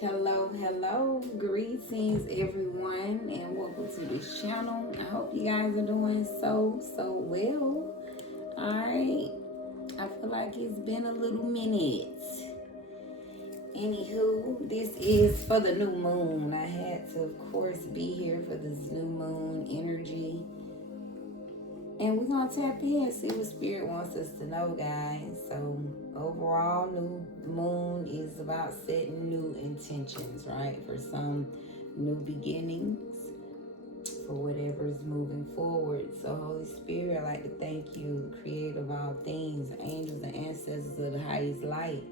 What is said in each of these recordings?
Hello, greetings everyone, and welcome to this channel. I hope you guys are doing so well. Alright, I feel like it's been a little minute. Anywho, this is for the new moon. I had to, of course, be here for this new moon energy. And we're going to tap in and see what Spirit wants us to know, guys. So, overall, new moon is about setting new intentions, right? For some new beginnings, for whatever's moving forward. So, Holy Spirit, I'd like to thank you, the creator of all things, angels and ancestors of the highest light.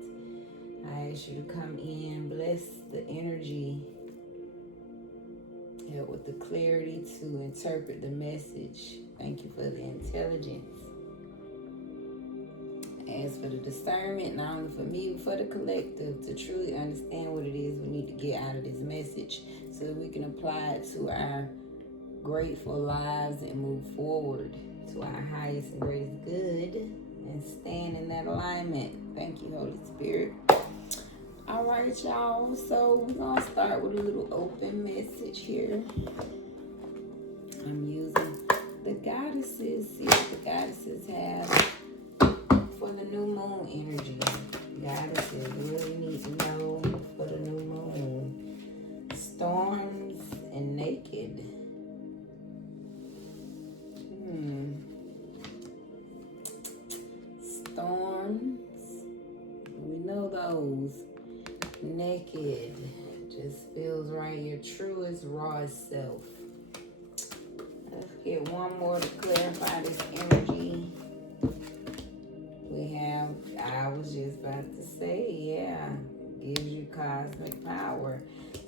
I ask you to come in, bless the energy, help with the clarity to interpret the message. Thank you for the intelligence. As for the discernment, not only for me, but for the collective, to truly understand what it is we need to get out of this message so that we can apply it to our grateful lives and move forward to our highest and greatest good and stand in that alignment. Thank you, Holy Spirit. All right, y'all. So we're going to start with a little open message here. I'm using the goddesses. See what the goddesses have for the new moon energy. Goddesses really need to know for the new moon. Storms and naked. Storms. We know those. Naked. Just feels right. Your truest, rawest self. Let's get one more to clarify this energy. We have, I was just about to say, yeah, gives you cosmic power.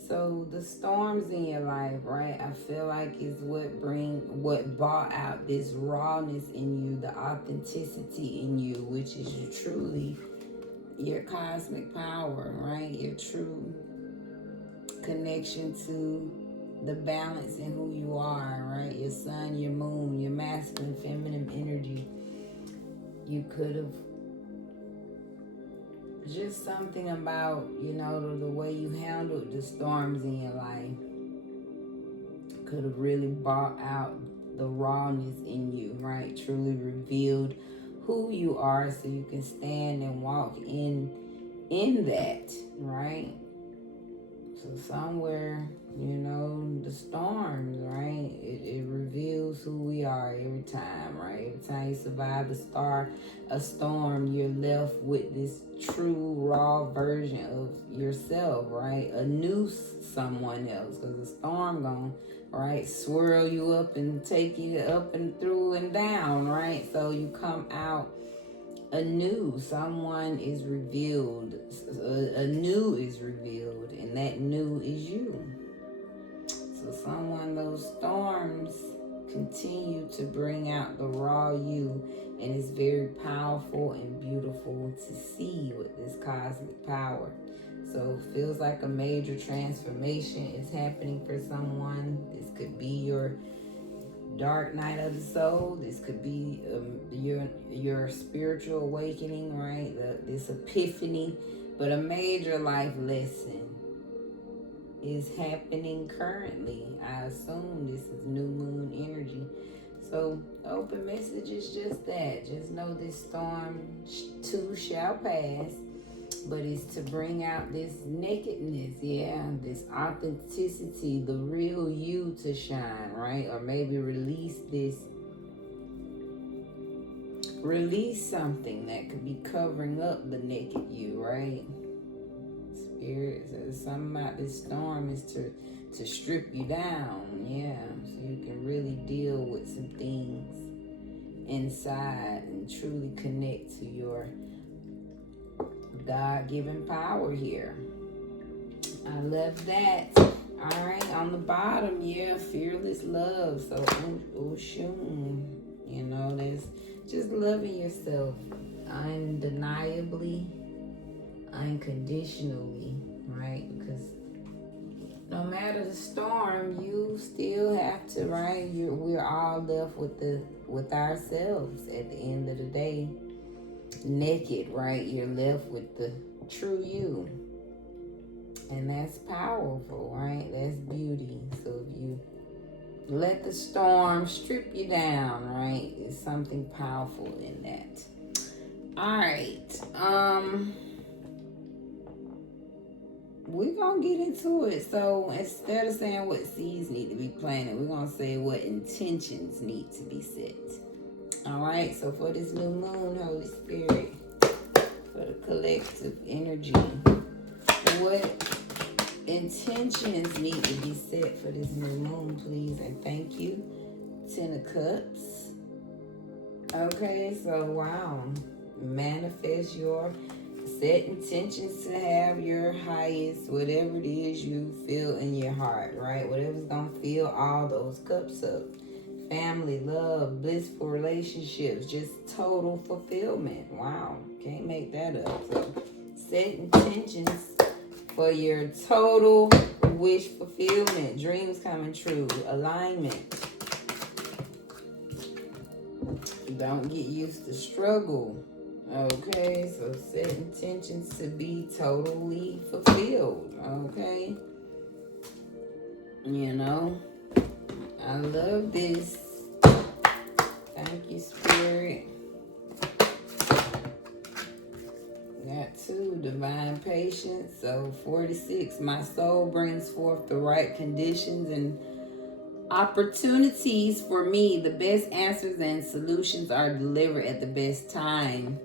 So the storms in your life, right? I feel like is what brought out this rawness in you, the authenticity in you, which is truly your cosmic power, right? Your true connection to the balance in who you are, right? Your sun, your moon, your masculine, feminine energy. You could have just something about, the way you handled the storms in your life could have really brought out the rawness in you, right? Truly revealed who you are so you can stand and walk in that, right? So somewhere, the storms, right? It reveals who we are every time, right? Every time you survive a storm, you're left with this true, raw version of yourself, right? A new someone else, because the storm gonna, right, swirl you up and take you up and through and down, right? So you come out anew. Someone is revealed. A new is revealed, and that new is you. So those storms continue to bring out the raw you, and it's very powerful and beautiful to see with this cosmic power. So it feels like a major transformation is happening for someone. This could be your dark night of the soul. This could be your spiritual awakening, right? This epiphany, but a major life lesson is happening currently. I assume this is new moon energy. So open message is just that. Just know this storm too shall pass. But it's to bring out this nakedness, this authenticity, the real you to shine, right? Or maybe release something that could be covering up the naked you, right? Spirit says something about this storm is to strip you down, so you can really deal with some things inside and truly connect to your God-given power here. I love that. All right, on the bottom, fearless love. So, Oshun, that's just loving yourself undeniably, unconditionally, right? Because no matter the storm, you still have to, right? We're all left with ourselves at the end of the day. Naked, right? You're left with the true you. And that's powerful, right? That's beauty. So if you let the storm strip you down, right? It's something powerful in that. All right. We're gonna get into it. So instead of saying what seeds need to be planted, we're gonna say what intentions need to be set. All right. So for this new moon, Holy Spirit, for the collective energy, what intentions need to be set for this new moon, please, and thank you. 10 of Cups. Okay, so wow, manifest your set intentions to have your highest, whatever it is you feel in your heart, right? Whatever's gonna fill all those cups up. Family, love, blissful relationships, just total fulfillment. Wow, can't make that up. So set intentions for your total wish fulfillment, dreams coming true, alignment. Don't get used to struggle. Okay, so set intentions to be totally fulfilled. Okay, you know, I love this. Thank you, Spirit. Got 2, divine patience. So 46, my soul brings forth the right conditions and opportunities for me. The best answers and solutions are delivered at the best time.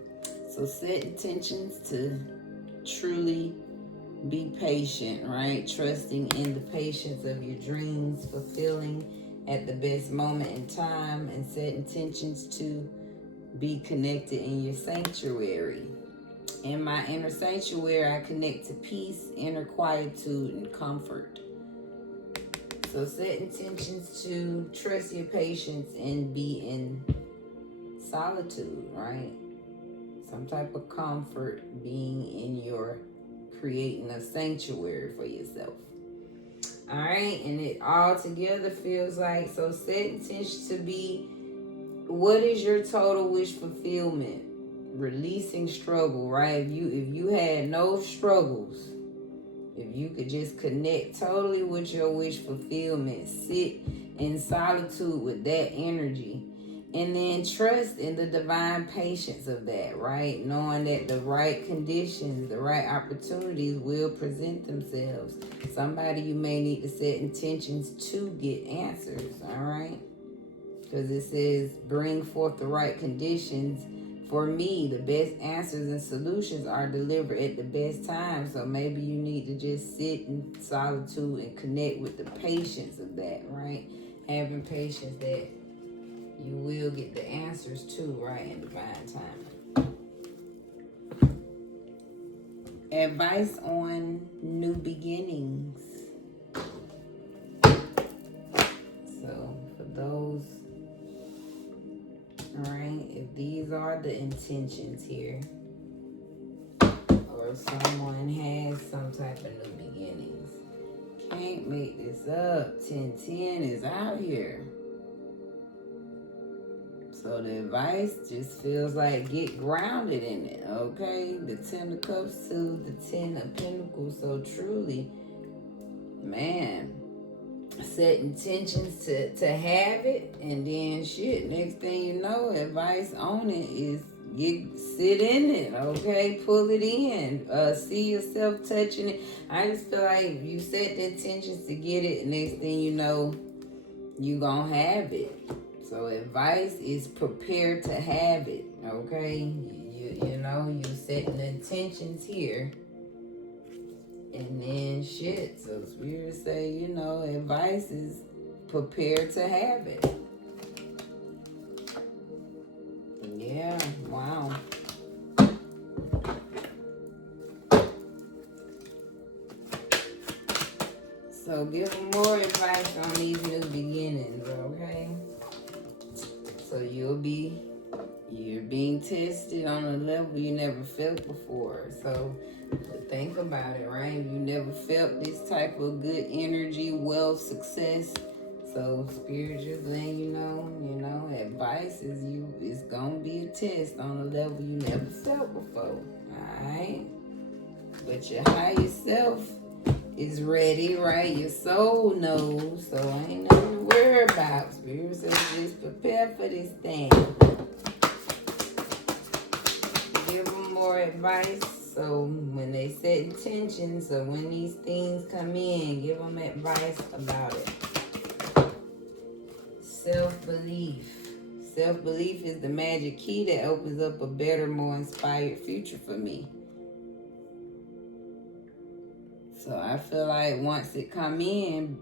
So set intentions to truly be patient, right? Trusting in the patience of your dreams, fulfilling at the best moment in time, and set intentions to be connected in your sanctuary. In my inner sanctuary, I connect to peace, inner quietude, and comfort. So set intentions to trust your patience and be in solitude, right? Some type of comfort being in your creating a sanctuary for yourself. All right, and it all together feels like, so set intentions to be, what is your total wish fulfillment? Releasing struggle, right? If you had no struggles, if you could just connect totally with your wish fulfillment, sit in solitude with that energy, and then trust in the divine patience of that, right? Knowing that the right conditions, the right opportunities will present themselves. Somebody you may need to set intentions to get answers, all right? Because it says, bring forth the right conditions. For me, the best answers and solutions are delivered at the best time. So maybe you need to just sit in solitude and connect with the patience of that, right? Having patience that you will get the answers to, right, in divine time. Advice on new beginnings. So for those, all right, if these are the intentions here, or someone has some type of new beginnings, can't make this up. 1010 is out here. So the advice just feels like get grounded in it, okay? The 10 of Cups to the 10 of Pentacles. So truly, man, set intentions to have it, and then shit, next thing you know, advice on it is sit in it, okay? Pull it in. See yourself touching it. I just feel like you set the intentions to get it, next thing you know, you gonna have it. So advice is prepare to have it, okay? You know, you setting the intentions here. And then shit, so Spirit say, you know, advice is prepare to have it. Yeah, wow. So give them more advice on these new beginnings, okay? So you're being tested on a level you never felt before. So think about it, right? You never felt this type of good energy, wealth, success. So Spirit just letting you know, advice is gonna be a test on a level you never felt before. Alright? But your higher self is ready, right? Your soul knows, so ain't nothing to worry about. Spirit says just prepare for this thing. Give them more advice, so when they set intentions, so when these things come in, give them advice about it. Self-belief. Self-belief is the magic key that opens up a better, more inspired future for me. So I feel like once it come in,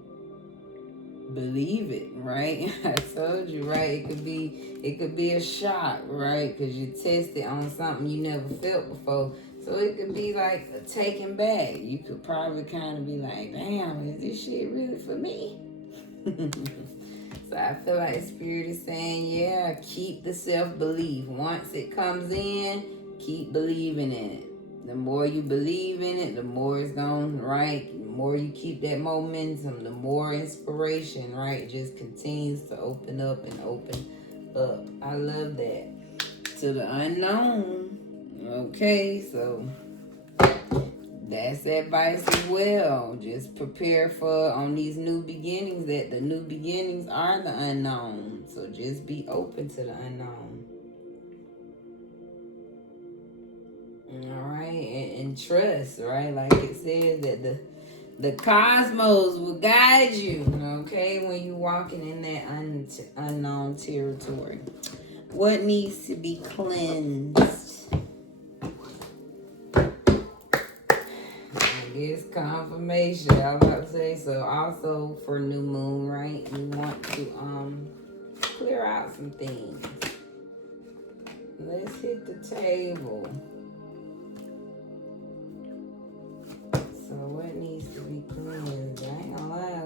believe it, right? I told you, right? It could be a shock, right? Because you tested on something you never felt before. So it could be like a taken back. You could probably kind of be like, damn, is this shit really for me? So I feel like Spirit is saying, yeah, keep the self-belief. Once it comes in, keep believing in it. The more you believe in it, the more it's going, right? The more you keep that momentum, the more inspiration, right? It just continues to open up and open up. I love that. To the unknown. Okay, so that's advice as well. Just prepare for on these new beginnings, that the new beginnings are the unknown. So just be open to the unknown. All right, and trust, right? Like it says that the cosmos will guide you, okay, when you're walking in that unknown territory. What needs to be cleansed? I guess confirmation. I was about to say, so also for new moon, right? We want to clear out some things. Let's hit the table. So what needs to be cleansed? I ain't gonna lie,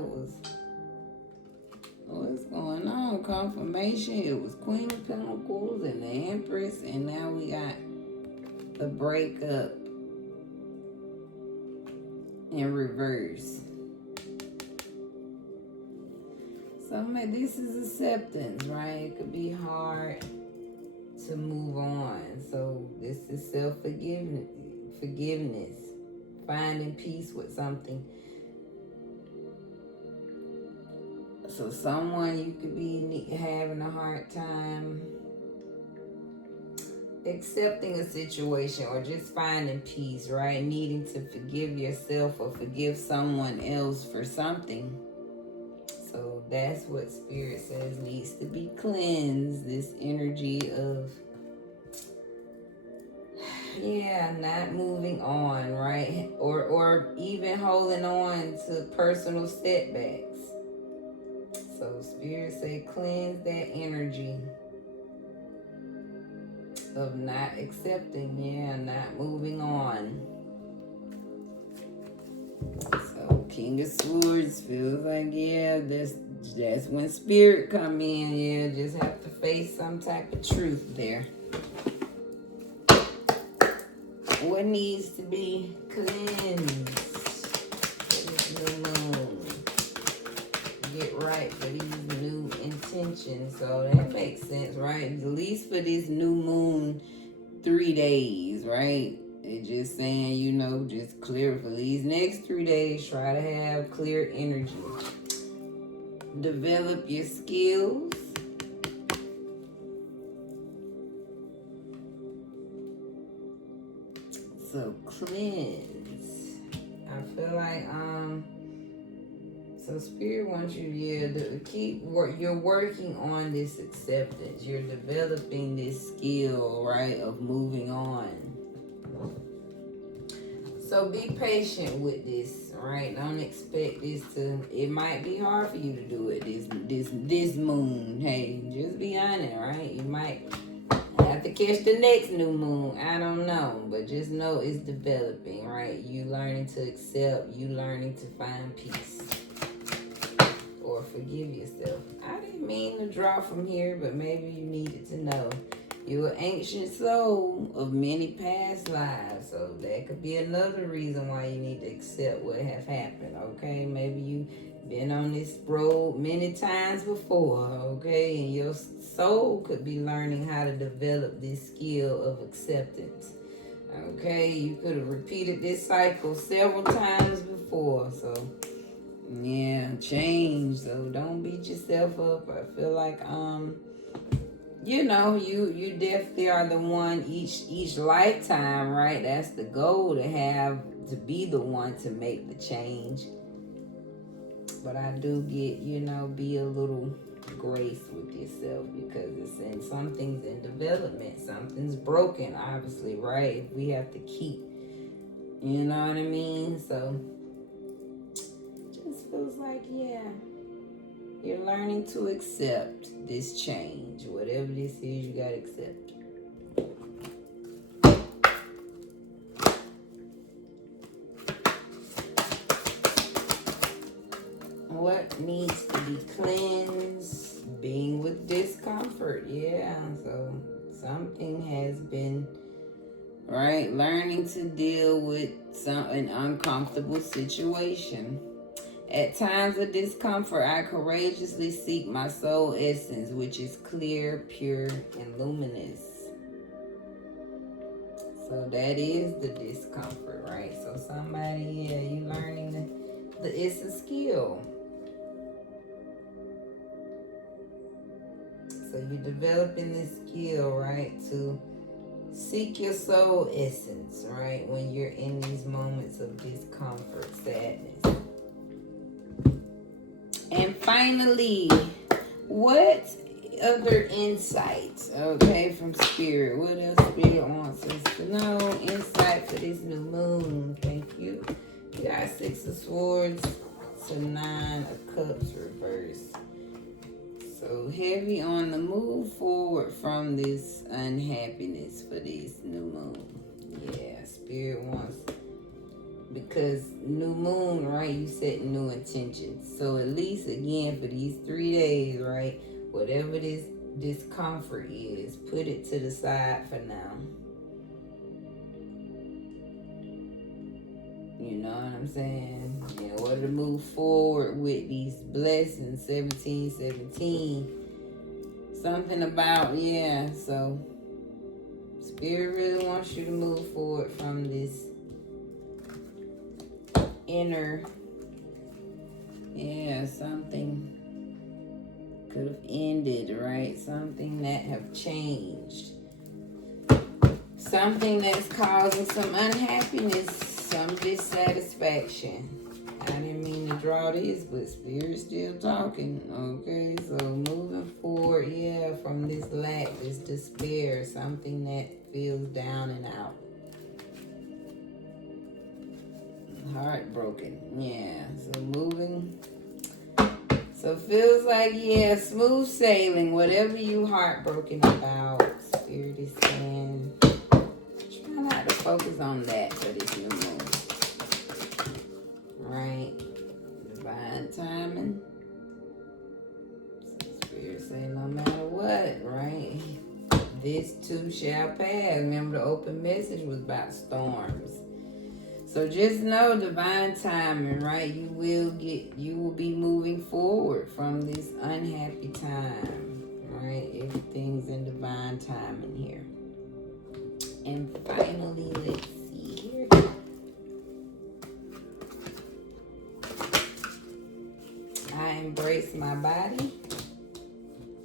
what's going on? Confirmation. It was Queen of Pentacles and the Empress, and now we got the breakup in reverse. So this is acceptance, right? It could be hard to move on. So this is self-forgiveness, finding peace with something. So someone you could be having a hard time accepting a situation or just finding peace, right? Needing to forgive yourself or forgive someone else for something. So that's what Spirit says needs to be cleansed. This energy of, not moving on, right? Or even holding on to personal setbacks. So Spirit say cleanse that energy of not accepting, not moving on. So King of Swords feels like, that's when Spirit come in. Just have to face some type of truth there. What needs to be cleansed for this new moon? Get right for these new intentions. So that makes sense, right? At least for this new moon, 3 days, right? It's just saying, just clear for these next 3 days. Try to have clear energy. Develop your skills. So cleanse. I feel like so Spirit wants you to keep work. You're working on this acceptance. You're developing this skill, right, of moving on. So be patient with this, right? Don't expect this to. It might be hard for you to do it this moon. Hey, just be honest, right? You might have to catch the next new moon. I don't know, but just know it's developing, right? You learning to accept. You learning to find peace. Or forgive yourself. I didn't mean to draw from here, but maybe you needed to know. You're an ancient soul of many past lives, so that could be another reason why you need to accept what have happened, okay? Maybe you've been on this road many times before, okay? And your soul could be learning how to develop this skill of acceptance, okay? You could have repeated this cycle several times before, more. So yeah, change. So don't beat yourself up. I feel like you know, you definitely are the one each lifetime, right? That's the goal, to be the one to make the change. But I do get, be a little grace with yourself, because something's in development, something's broken, obviously, right? We have to keep, you know what I mean? So just feels like, yeah, you're learning to accept this change. Whatever this is, you gotta accept. What needs to be cleansed? Being with discomfort. Yeah, so something has been, right, learning to deal with an uncomfortable situation. At times of discomfort, I courageously seek my soul essence, which is clear, pure, and luminous. So that is the discomfort, right? So somebody, yeah, you learning it's a skill. So you're developing this skill, right, to seek your soul essence, right, when you're in these moments of discomfort, sadness. And finally, what other insights, okay, from Spirit? What else Spirit wants us to know? Insight for this new moon. Thank you. You got 6 of Swords to 9 of Cups reverse. So heavy on the move forward from this unhappiness for this new moon. Yeah, Spirit wants, because new moon, right, you set new intentions. So at least, again, for these 3 days, right, whatever this discomfort is, put it to the side for now. You know what I'm saying? In order to move forward with these blessings, 1717. Something about, yeah, so Spirit really wants you to move forward from this inner, yeah, something could have ended, right? Something that have changed. Something that's causing some unhappiness, some dissatisfaction. I didn't mean to draw this, but Spirit's still talking, okay? So moving forward, yeah, from this lack, this despair, something that feels down and out. Heartbroken, yeah. So moving. So feels like, yeah, smooth sailing, whatever you heartbroken about. Spirit is saying, try not to focus on that for this new moon. Right? Divine timing. So Spirit say, no matter what, right? This too shall pass. Remember, the open message was about storms. So just know, divine timing, right? You will be moving forward from this unhappy time, right? Everything's in divine timing here. And finally, let's see here. I embrace my body.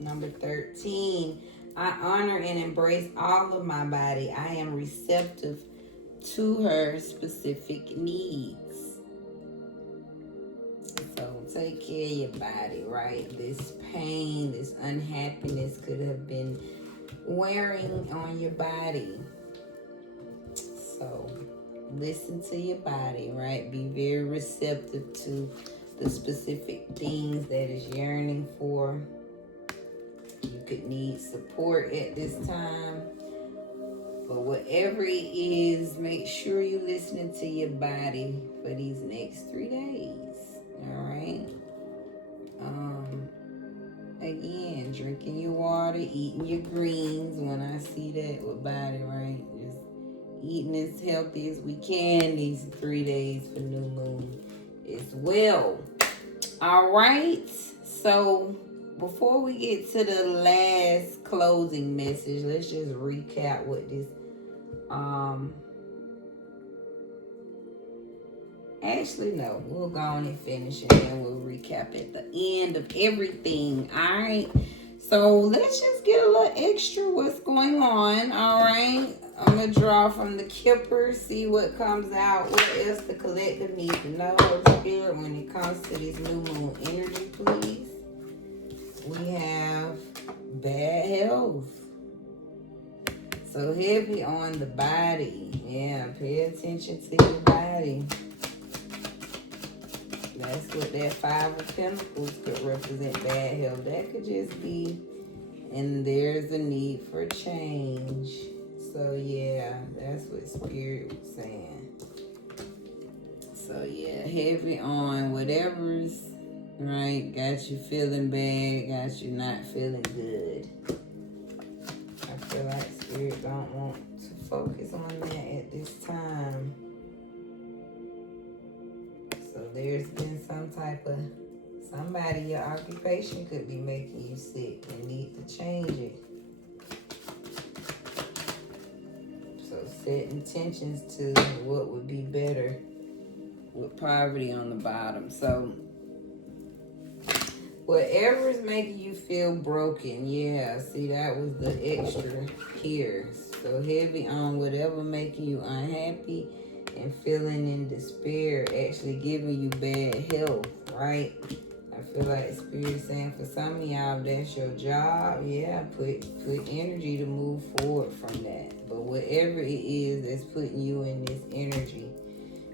Number 13, I honor and embrace all of my body. I am receptive to her specific needs. So take care of your body, right? This pain, this unhappiness could have been wearing on your body. So listen to your body, right? Be very receptive to the specific things that is yearning for. You could need support at this time. But whatever it is, make sure you're listening to your body for these next 3 days. All right? Again, drinking your water, eating your greens. When I see that with body, right? Just eating as healthy as we can these 3 days for new moon as well. All right? So before we get to the last closing message, let's just recap what this Actually, no. We'll go on and finish, and then we'll recap at the end of everything. All right. So let's just get a little extra what's going on. All right. I'm going to draw from the Kipper, see what comes out. What else the collective needs to know, Holy Spirit, when it comes to this new moon energy, please. We have bad health. So heavy on the body. Yeah, pay attention to your body. That's what that Five of Pentacles could represent, bad health. That could just be, and there's a need for change. So yeah, that's what Spirit was saying. So yeah, heavy on whatever's, right, got you feeling bad, got you not feeling good. I feel like Spirit don't want to focus on that at this time. So there's been some type of, somebody, your occupation could be making you sick and need to change it. So set intentions to what would be better with poverty on the bottom. So whatever's making you feel broken, yeah, see, that was the extra here. So heavy on whatever making you unhappy and feeling in despair, actually giving you bad health, right? I feel like Spirit saying for some of y'all, that's your job. Yeah, put energy to move forward from that. But whatever it is that's putting you in this energy,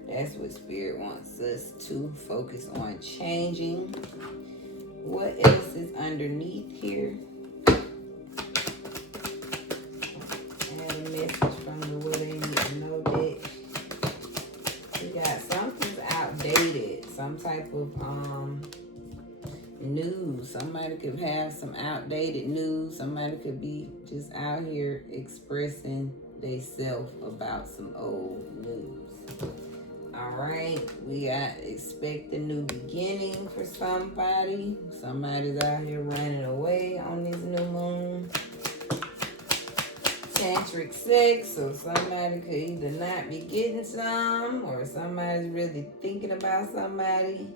that's what Spirit wants us to focus on changing. What else is underneath here? Add a message from the What They Need to Know deck. We got something's outdated. Some type of news. Somebody could have some outdated news. Somebody could be just out here expressing themselves about some old news. All right, we got expect a new beginning for somebody. Somebody's out here running away on this new moon. Tantric sex, so somebody could either not be getting some, or somebody's really thinking about somebody.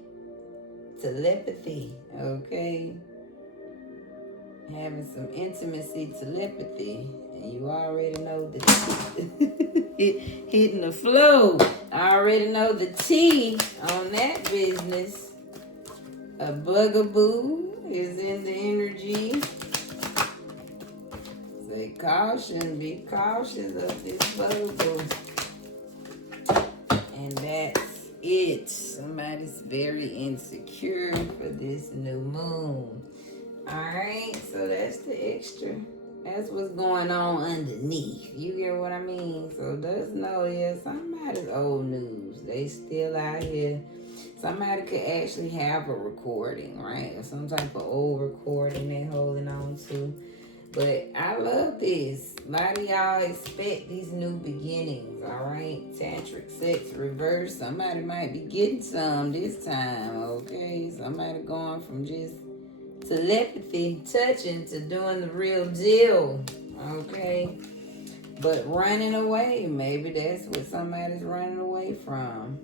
Telepathy, okay? Having some intimacy, telepathy, and you already know the hitting the flow. I already know the tea on that business. A bugaboo is in the energy. Say caution, be cautious of this bugaboo. And that's it. Somebody's very insecure for this new moon. Alright, so that's the extra. That's what's going on underneath. You get what I mean? So just know, yeah, somebody's old news. They still out here. Somebody could actually have a recording, right? Or some type of old recording they're holding on to. But I love this. A lot of y'all expect these new beginnings, all right? Tantric sex reverse. Somebody might be getting some this time, okay? Somebody going from just telepathy, touching, to doing the real deal, okay? But running away, maybe that's what somebody's running away from.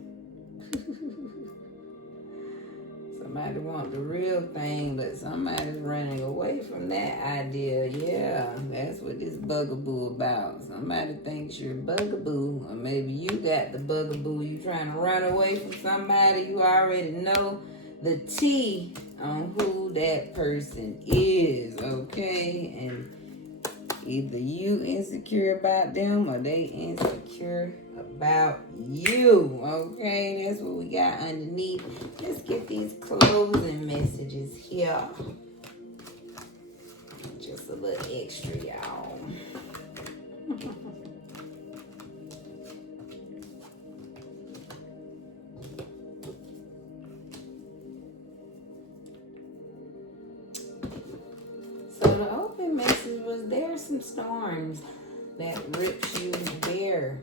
Somebody want the real thing, but somebody's running away from that idea. Yeah, that's what this bugaboo about. Somebody thinks you're a bugaboo, or maybe you got the bugaboo. You trying to run away from somebody. You already know the tea on who that person is, okay? And either you insecure about them or they insecure about you, okay? That's what we got underneath. Let's get these closing messages here. Just a little extra, y'all. So the open message was, there's some storms that rips you bare,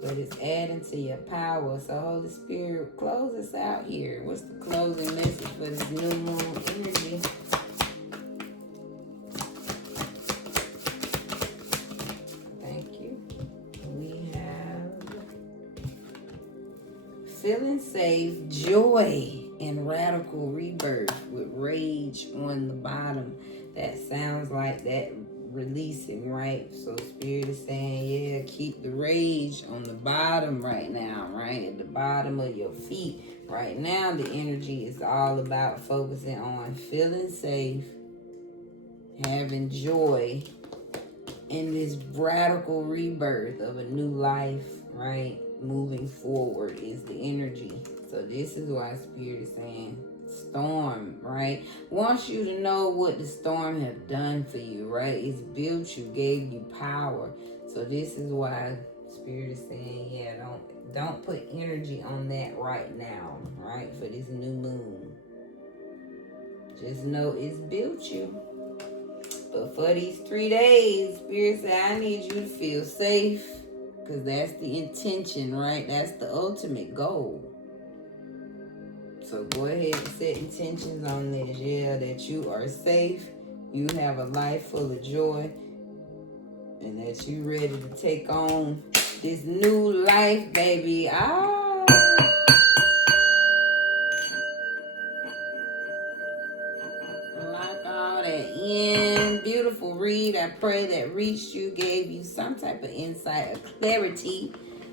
but it's adding to your power. So Holy Spirit, close us out here. What's the closing message for this new moon energy? Thank you. We have feeling safe, joy, and radical rebirth with rage on the bottom. That sounds like that releasing, right? So Spirit is saying, yeah, keep the rage on the bottom right now, right? At the bottom of your feet. Right now, the energy is all about focusing on feeling safe, having joy, in this radical rebirth of a new life, right? Moving forward is the energy. So this is why Spirit is saying storm, right? Wants you to know what the storm have done for you, right? It's built you, gave you power. So this is why Spirit is saying, yeah, don't put energy on that right now, right? For this new moon. Just know it's built you. But for these 3 days, Spirit said, I need you to feel safe. Because that's the intention, right? That's the ultimate goal. So go ahead and set intentions on this. Yeah, that you are safe. You have a life full of joy. And that you ready to take on this new life, baby. Like all that in. Beautiful read. I pray that reached you, gave you some type of insight or clarity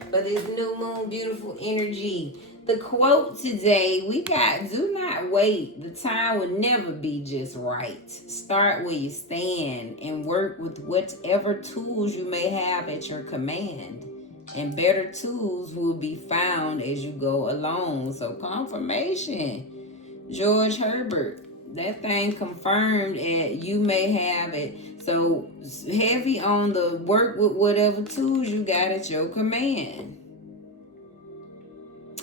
for this new moon, beautiful energy. The quote today, we got, do not wait. The time will never be just right. Start where you stand and work with whatever tools you may have at your command. And better tools will be found as you go along. So confirmation, George Herbert. That thing confirmed that you may have it. So heavy on the work with whatever tools you got at your command.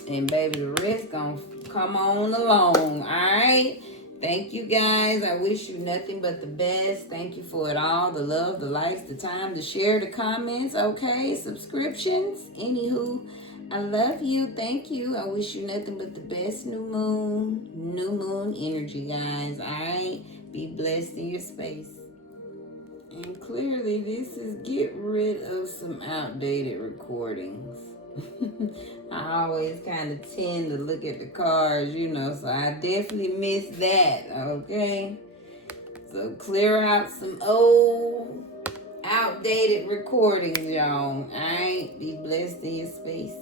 And baby, the rest gonna come on along. Alright? Thank you guys. I wish you nothing but the best. Thank you for it all. The love, the likes, the time, the share, the comments. Okay? Subscriptions. Anywho, I love you. Thank you. I wish you nothing but the best new moon energy, guys. All right? Be blessed in your space. And clearly, this is get rid of some outdated recordings. I always kind of tend to look at the cards, so I definitely missed that, okay? So clear out some old, outdated recordings, y'all. All right? Be blessed in your space.